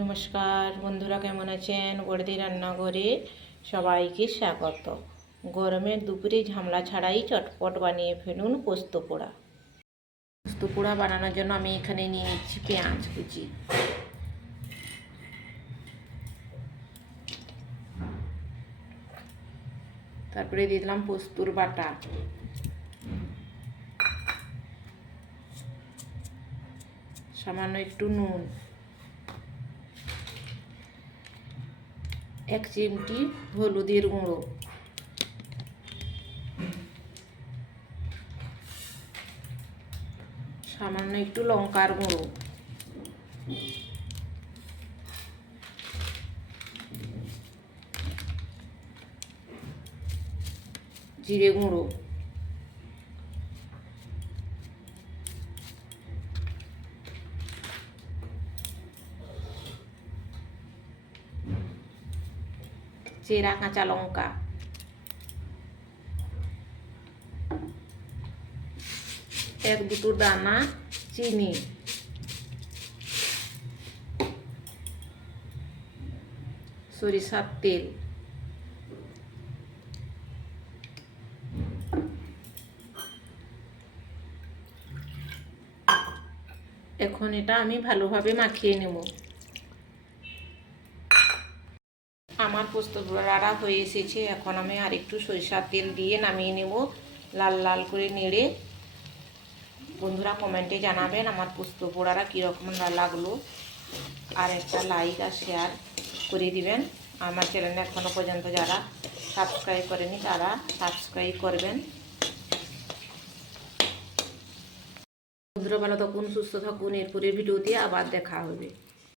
নমস্কার বন্ধুরা, কেমন আছেন? বড়দি রান্নাঘরে সবাইকে স্বাগত। গরমের দুপুরে ঝামেলা ছাড়াই চটপট বানিয়ে ফেলুন পোস্ত পোড়া। পোস্ত পোড়া বানানোর জন্য আমি এখানে নিয়ে নিচ্ছি পেঁয়াজ কুচি, তারপরে দিয়ে দিলাম পোস্তর বাটা, সামান্য একটু নুন, 1 চিমটি হলুদের গুঁড়ো, সামান্য একটু লঙ্কার গুঁড়ো, জিরে গুঁড়ো, চেরা কাঁচা লঙ্কা, এক দুটো দানা চিনি, সরিষার তেল, এখন এটা আমি ভালোভাবে মাখিয়ে নেব। আমার পোস্ত পোড়াটা হয়ে এসেছে। এখন আমি আরেকটু সরিষার তেল দিয়ে নামিয়ে নেব, লাল লাল করে নেড়ে। বন্ধুরা কমেন্টে জানাবেন আমার পোস্ত পোড়াটা কীরকম লাগলো, আর একটা লাইক আর শেয়ার করে দিবেন। আমার চ্যানেলে এখনও পর্যন্ত যারা সাবস্ক্রাইব করেনি তারা সাবস্ক্রাইব করবেন। বন্ধুরা ভালো থাকুন, সুস্থ থাকুন। এরপরের ভিডিওতে আবার দেখা হবে।